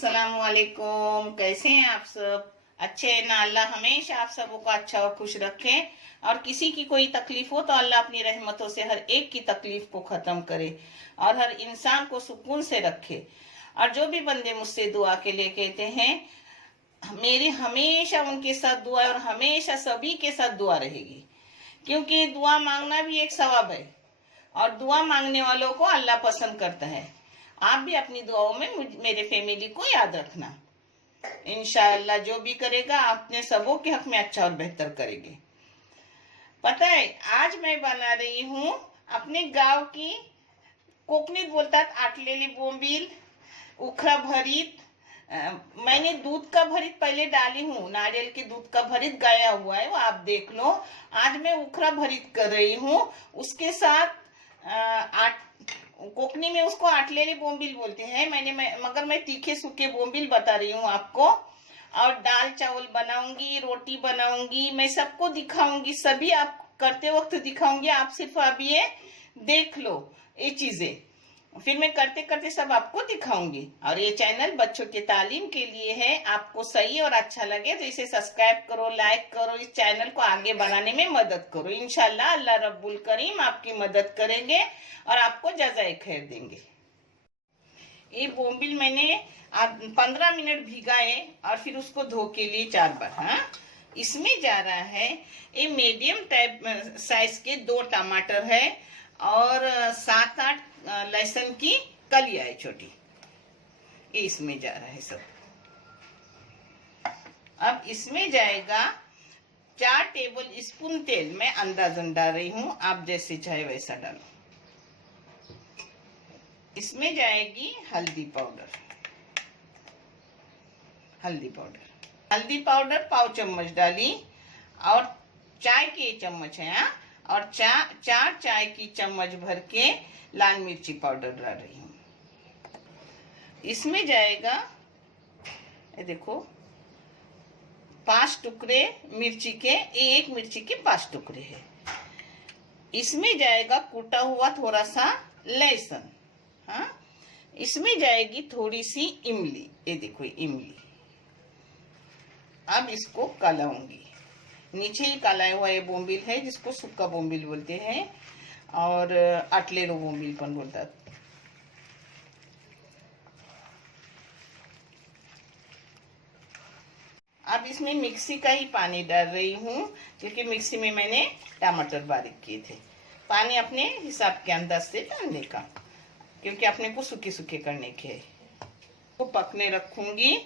अस्सलाम वालेकुम। कैसे हैं आप सब? अच्छे हैं ना? अल्लाह हमेशा आप सबों को अच्छा और खुश रखे। और किसी की कोई तकलीफ हो तो अल्लाह अपनी रहमतों से हर एक की तकलीफ को खत्म करे और हर इंसान को सुकून से रखे। और जो भी बंदे मुझसे दुआ के लिए कहते हैं, मेरी हमेशा उनके साथ दुआ है और हमेशा सभी के साथ दुआ रहेगी, क्योंकि दुआ मांगना भी एक सवाब है और दुआ मांगने वालों को अल्लाह पसंद करता है। आप भी अपनी दुआओं में मेरे फैमिली को याद रखना। इंशाअल्लाह जो भी करेगा अपने सबों के हक में अच्छा और बेहतर करेंगे। पता है, आज मैं बना रही हूँ अपने गांव की कोकणीत बोलतात आटलेली बोंबील, उखरा भरीत। मैंने दूध का भरीत पहले डाली हूँ, नारियल के दूध का भरीत गया हुआ है, वो आप देख लो। आज मैं उखरा भरीत कर रही हूँ, उसके साथ कोकनी में उसको आटलेली बोंबिल बोलते हैं। मगर मैं तीखे सूखे बोंबिल बता रही हूँ आपको। और दाल चावल बनाऊंगी, रोटी बनाऊंगी, मैं सबको दिखाऊंगी, सभी आप करते वक्त दिखाऊंगी। आप सिर्फ अब ये देख लो ये चीजें, फिर मैं करते करते सब आपको दिखाऊंगी। और ये चैनल बच्चों के तालीम के लिए है। आपको सही और अच्छा लगे तो इसे सब्सक्राइब करो, लाइक करो, इस चैनल को आगे बढ़ाने में मदद करो। इंशाल्लाह अल्लाह रब्बुल करीम आपकी मदद करेंगे और आपको जज़ाए खैर देंगे। ये बोंबिल मैंने 15 मिनट भिगाए और फिर उसको धो के लिए 4 बार। हाँ, इसमें जा रहा है ये मीडियम टाइप साइज के 2 टमाटर है और 7-8 लहसुन की कलियां है छोटी, ये इसमें जा रहा है सब। अब इसमें जाएगा 4 टेबल स्पून तेल, मैं अंदाजन डाल रही हूँ, आप जैसे चाहे वैसा डालो। इसमें जाएगी हल्दी पाउडर, हल्दी पाउडर 1/4 चम्मच डाली और चाय के चम्मच है। हाँ, और 4 चाय की चम्मच भर के लाल मिर्ची पाउडर डाल रही हूँ। इसमें जाएगा, ये देखो, 5 टुकड़े मिर्ची के, एक मिर्ची के 5 टुकड़े है। इसमें जाएगा कूटा हुआ थोड़ा सा लहसुन। हाँ, इसमें जाएगी थोड़ी सी इमली, ये देखो इमली। अब इसको कलाऊंगी। नीचे ही कलाया हुआ ये बोंबिल है जिसको सुक्का बोंबिल बोलते हैं और आटलेलो बोंबिल पण बोलतात। अब इसमें मिक्सी का ही पानी डाल रही हूँ, क्योंकि मिक्सी में मैंने टमाटर बारीक किए थे। पानी अपने हिसाब के अंदाज से डालने का, क्योंकि अपने को सूखे सूखे करने के है। तो पकने रखूंगी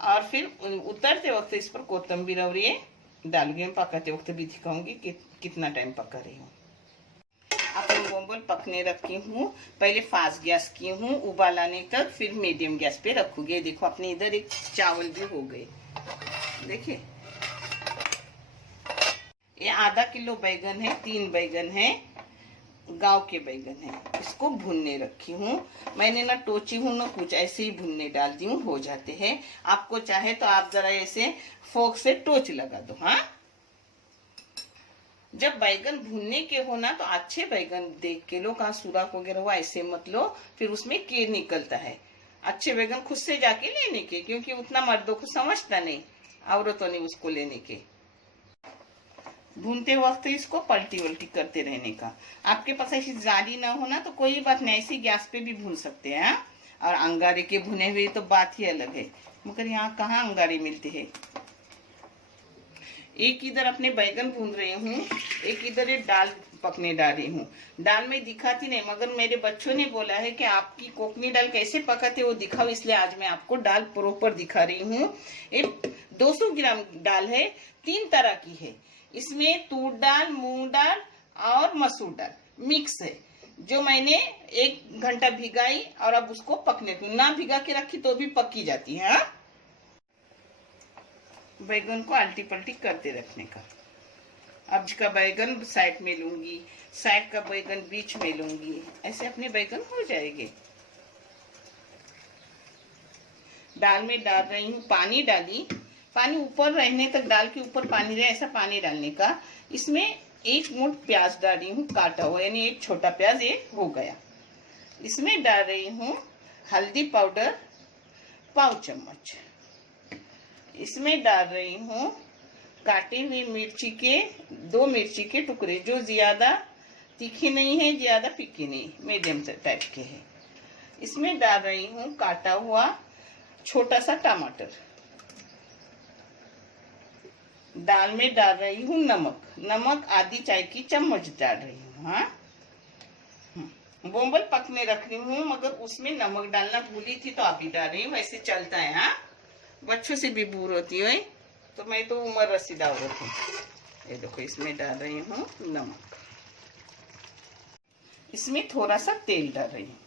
और फिर उतरते वक्त इस पर कोतंबीर और ये डालूंगी। मैं पकाते वक्त भी दिखाऊंगी कि कितना टाइम पका रही हूँ। अपने बोंबल पकने रखी हूँ, पहले फास्ट गैस की हूँ उबाल आने तक, फिर मीडियम गैस पे रखूंगी। देखो अपने इधर एक चावल भी हो गए, देखिए। ये आधा किलो बैगन है, 3 बैगन है, गांव के बैगन है, इसको भुनने रखी हूँ। मैंने ना टोची हूँ ना कुछ, ऐसे ही भुनने डाल दी हूँ, हो जाते हैं। आपको चाहे तो आप जरा ऐसे फोक से टोच लगा दो। हाँ, जब बैगन भुनने के हो ना तो अच्छे बैगन देख के लो, कहाँ सुराख वगैरह हुआ ऐसे मत लो, फिर उसमें कीड़ निकलता है। अच्छे बैगन खुद से जाके लेने के, क्योंकि उतना मर्दों को समझता नहीं, औरतों ने उसको लेने के। भूनते वक्त इसको पलटी वल्टी करते रहने का। आपके पास ऐसी जाली ना हो ना तो कोई बात नहीं, ऐसी गैस पे भी भून सकते हैं। और अंगारे के भुने हुए तो बात ही अलग है, मगर यहाँ कहाँ अंगारे मिलते हैं। एक इधर अपने बैगन भून रही हूँ, एक इधर दाल पकने डाल रही हूँ। दाल में दिखाती नहीं, मगर मेरे बच्चों ने बोला है कि आपकी कोकनी दाल कैसे पकाते वो दिखाओ, इसलिए आज मैं आपको दाल प्रॉपर दिखा रही हूँ। ये 200 ग्राम दाल है, 3 तरह की है। इसमें तूर दाल, मूंग दाल और मसूर दाल मिक्स है, जो मैंने 1 घंटा भिगाई और अब उसको पकने को, ना भिगा के रखी तो भी पकी जाती है। बैगन को आल्टी पल्टी करते रखने का। अब का बैगन साइड में लूंगी, साइड का बैगन बीच में लूंगी, ऐसे अपने बैगन हो जाएंगे। दाल में डाल रही हूँ, पानी डाली, पानी ऊपर रहने तक, दाल के ऊपर पानी रहे ऐसा पानी डालने का। इसमें 1 मुठ प्याज डाल रही हूँ काटा हुआ, यानी 1 छोटा प्याज ये हो गया। इसमें डाल रही हूँ हल्दी पाउडर पाव चम्मच। इसमें डाल रही हूँ काटे हुए मिर्ची के 2 मिर्ची के टुकड़े, जो ज्यादा तीखी नहीं है ज्यादा फीकी नहीं, मीडियम टाइप के है। इसमें डाल रही हूँ काटा हुआ छोटा सा टमाटर। दाल में डाल रही हूँ नमक, नमक आधी चाय की चम्मच डाल रही हूँ। हाँ, बोंबल पकने रख रही हूँ, मगर उसमें नमक डालना भूली थी तो अभी डाल रही हूँ, वैसे चलता है। हाँ, बच्चों से भी बूर होती है तो मैं तो उम्र रसीदा औरत हूँ। ये देखो, इसमें डाल रही हूँ नमक। इसमें थोड़ा सा तेल डाल रही हूँ,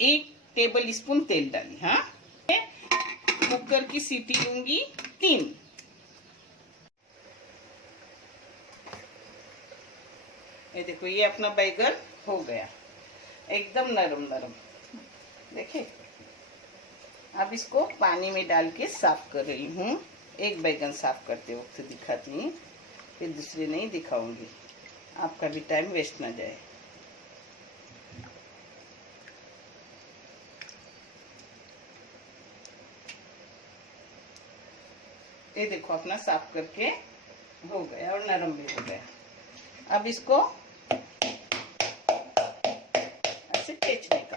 1 टेबल स्पून तेल डाली। हाँ, कुकर की सीटी लूंगी 3। ये देखो, ये अपना बैगन हो गया एकदम नरम नरम, देखिए। अब इसको पानी में डाल के साफ कर रही हूँ। एक बैगन साफ करते वक्त दिखाती हूँ, फिर दूसरे नहीं दिखाऊंगी, आपका भी टाइम वेस्ट ना जाए। ये देखो, अपना साफ करके हो गया और नरम भी हो गया। अब इसको ऐसे खींचने का।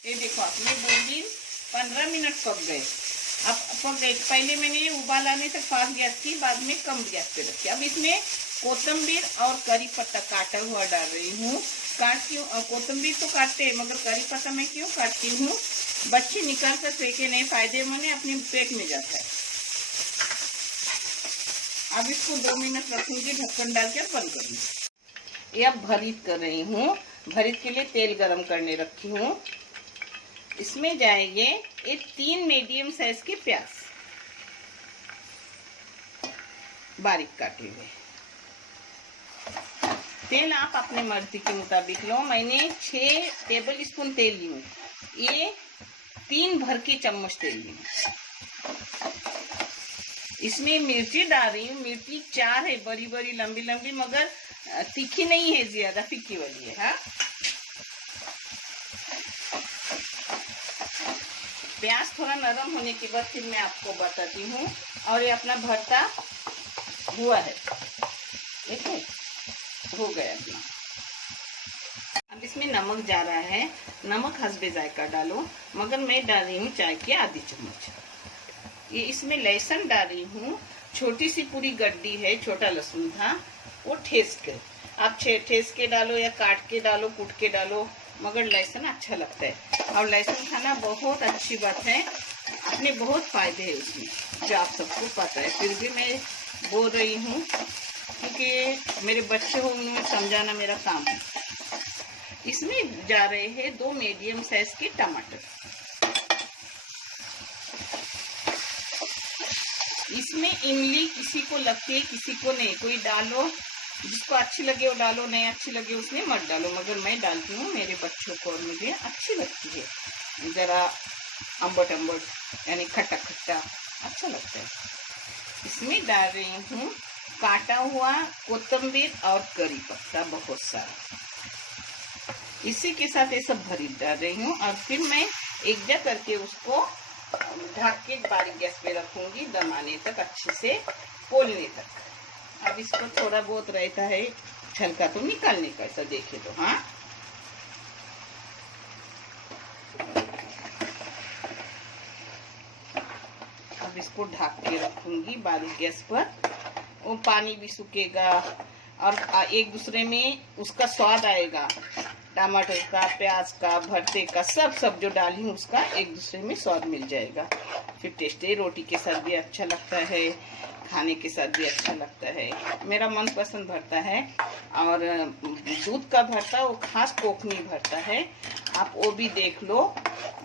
ये देखो, अपने बूंदी 15 मिनट पक गए। अब पक गए। पहले मैंने उबाल आने तक फास्ट गैस की, बाद में कम गैस पे रखी। अब इसमें कोतंबीर और करी पत्ता काटा हुआ डाल रही हूँ। कोतंबीर तो काटते हैं, मगर करी पत्ता मैं क्यों काटती हूँ, बच्चे निकाल कर फेंके नहीं, फायदेमंद है, अपने पेट में जाता है। अब इसको 2 मिनट रखूंगी, ढक्कन डालकर बंद करूंगी। ये अब भरीत कर रही हूँ। भरीत के लिए तेल गरम करने रखी हूँ। इसमें जाएंगे ये 3 मीडियम साइज के प्याज बारीक काटे हुए। तेल आप अपने मर्जी के मुताबिक लो। मैंने 6 टेबल स्पून तेल ली हूँ, ये 3 भर के चम्मच तेल ली हूँ। इसमें मिर्ची डाल रही हूँ, मिर्ची 4 है, बड़ी बड़ी लंबी लंबी, मगर तीखी नहीं है, ज्यादा फीकी वाली है। हाँ, प्याज थोड़ा नरम होने के बाद फिर मैं आपको बताती हूँ। और ये अपना भरता हुआ है, देखो हो गया अपना। अब इसमें नमक जा रहा है, नमक हस्बे जायका डालो, मगर मैं डाल रही हूँ चाय की आधी चम्मच। ये इसमें लहसुन डाल रही हूँ, छोटी सी पूरी गड्डी है, छोटा लहसुन था, वो ठेस के। आप ठेस के डालो या काट के डालो, कूट के डालो, मगर लहसुन अच्छा लगता है। और लहसुन खाना बहुत अच्छी बात है, अपने बहुत फायदे हैं उसमें, जो आप सबको पता है। फिर भी मैं बोल रही हूँ क्योंकि मेरे बच्चे हो, उन्हें समझाना मेरा काम है। इसमें जा रहे हैं 2 मीडियम साइज के टमाटर। इसमें इमली किसी को लगती है, किसी को नहीं, कोई डालो, जिसको अच्छी लगे वो डालो, नहीं अच्छी लगे उसमें मत डालो, मगर मैं डालती हूँ, मेरे बच्चों को और मुझे अच्छी लगती है। जरा अम्बट अम्बट यानी खट्टा खट्टा अच्छा लगता है। इसमें डाल रही हूँ काटा हुआ कोतंबीर और करी पत्ता बहुत सारा। इसी के साथ ये सब भरी डाल रही हूँ, और फिर मैं एक जगह करके उसको ढक के बारीक गैस पे रखूंगी, दम आने तक, अच्छे से पोलने तक। अब इसको थोड़ा बहुत रहता है छलका तो निकालने का, ऐसा देखे तो। हाँ, अब इसको ढक के रखूंगी बारीक गैस पर। वो पानी भी सूखेगा और एक दूसरे में उसका स्वाद आएगा, टमाटर का, प्याज का, भरते का, सब जो डाली हूँ उसका एक दूसरे में स्वाद मिल जाएगा। फिर टेस्टी, रोटी के साथ भी अच्छा लगता है, खाने के साथ भी अच्छा लगता है। मेरा मनपसंद भरता है। और दूध का भरता, वो खास कोकनी भरता है, आप वो भी देख लो,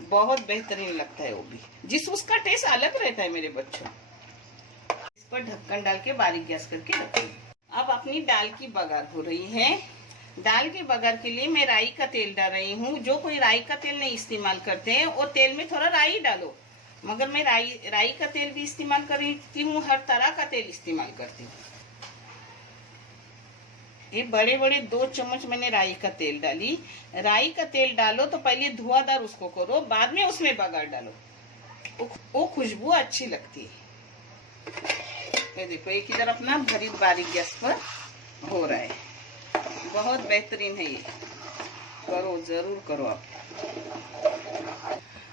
बहुत बेहतरीन लगता है वो भी, जिस उसका टेस्ट अलग रहता है मेरे बच्चों। इस पर ढक्कन डाल के बारीक गैस करके रखेंगे। अब अपनी दाल की बघार हो रही है। दाल की बघार के लिए मैं राई का तेल डाल रही हूँ। जो कोई राई का तेल नहीं इस्तेमाल करते हैं, वो तेल में थोड़ा राई डालो, मगर मैं राई का तेल भी इस्तेमाल करती हूँ, हर तरह का तेल इस्तेमाल करती हूँ। ये बड़े बड़े 2 चम्मच मैंने राई का तेल डाली। राई का तेल डालो तो पहले धुआंधार उसको करो, बाद में उसमें बघार डालो, वो खुशबू अच्छी लगती है। ये देखो एक ही तरफ ना भरी बारीक गैस पर हो रहा है, बहुत बेहतरीन है ये, करो जरूर करो आप।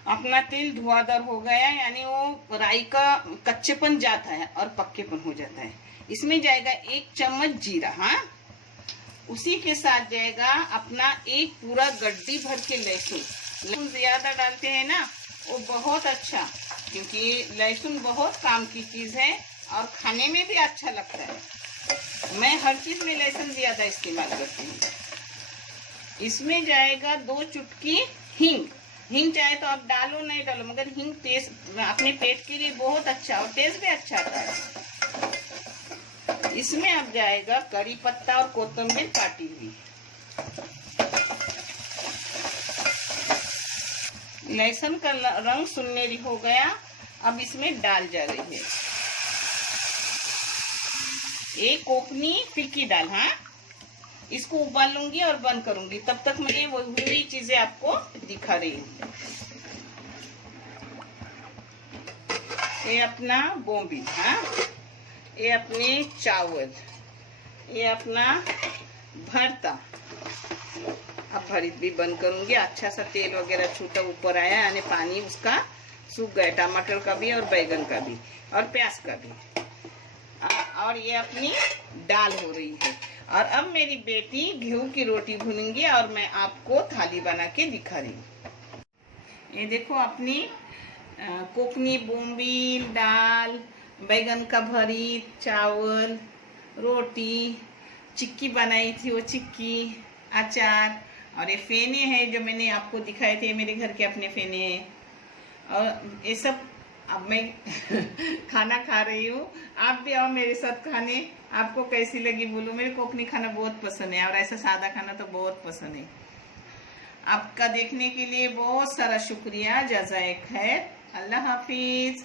अपना तेल धुआंधार हो गया, यानी वो राई का कच्चेपन जाता है और पक्केपन हो जाता है। इसमें जाएगा 1 चम्मच जीरा, हाँ, उसी के साथ जाएगा अपना एक पूरा गड्डी भर के लहसुन। लहसुन ज्यादा डालते हैं ना वो बहुत अच्छा, क्योंकि लहसुन बहुत काम की चीज है और खाने में भी अच्छा लगता है। मैं हर चीज में लहसुन ज्यादा इस्तेमाल करती हूँ। इसमें जाएगा 2 चुटकी हींग। हींग चाहे तो आप डालो नहीं डालो, मगर हींग टेस्ट अपने पेट के लिए बहुत अच्छा और टेस्ट भी अच्छा आता है। इसमें अब जाएगा कड़ी पत्ता और कोतंबीर काटी हुई। लहसुन का रंग सुनहरी हो गया, अब इसमें डाल जा रही है एक कोकनी फिक्की दाल, हाँ, इसको उबालूंगी और बंद करूंगी, तब तक मैं वो हुई चीजें आपको दिखा रही हूँ। ये अपना बोम्बी, हाँ, ये अपने चावल, ये अपना भरता। अब भरित भी बंद करूंगी, अच्छा सा तेल वगैरह छूटा ऊपर आया, यानी पानी उसका सूख गया, टमाटर का भी और बैगन का भी और प्याज का भी। और ये अपनी दाल हो रही है। और अब मेरी बेटी गेहूं की रोटी भूनेंगी और मैं आपको थाली बना के दिखा रही हूँ। ये देखो अपनी कोकनी बोम्बील दाल, बैगन का भरीत, चावल, रोटी, चिक्की बनाई थी वो चिक्की, अचार, और ये फेने हैं जो मैंने आपको दिखाए थे, मेरे घर के अपने फेने हैं। और ये सब अब मैं खाना खा रही हूँ, आप भी आओ मेरे साथ खाने। आपको कैसी लगी बोलो, मेरे को अपनी खाना बहुत पसंद है और ऐसा सादा खाना तो बहुत पसंद है। आपका देखने के लिए बहुत सारा शुक्रिया, जज़ाए खैर, अल्लाह हाफिज।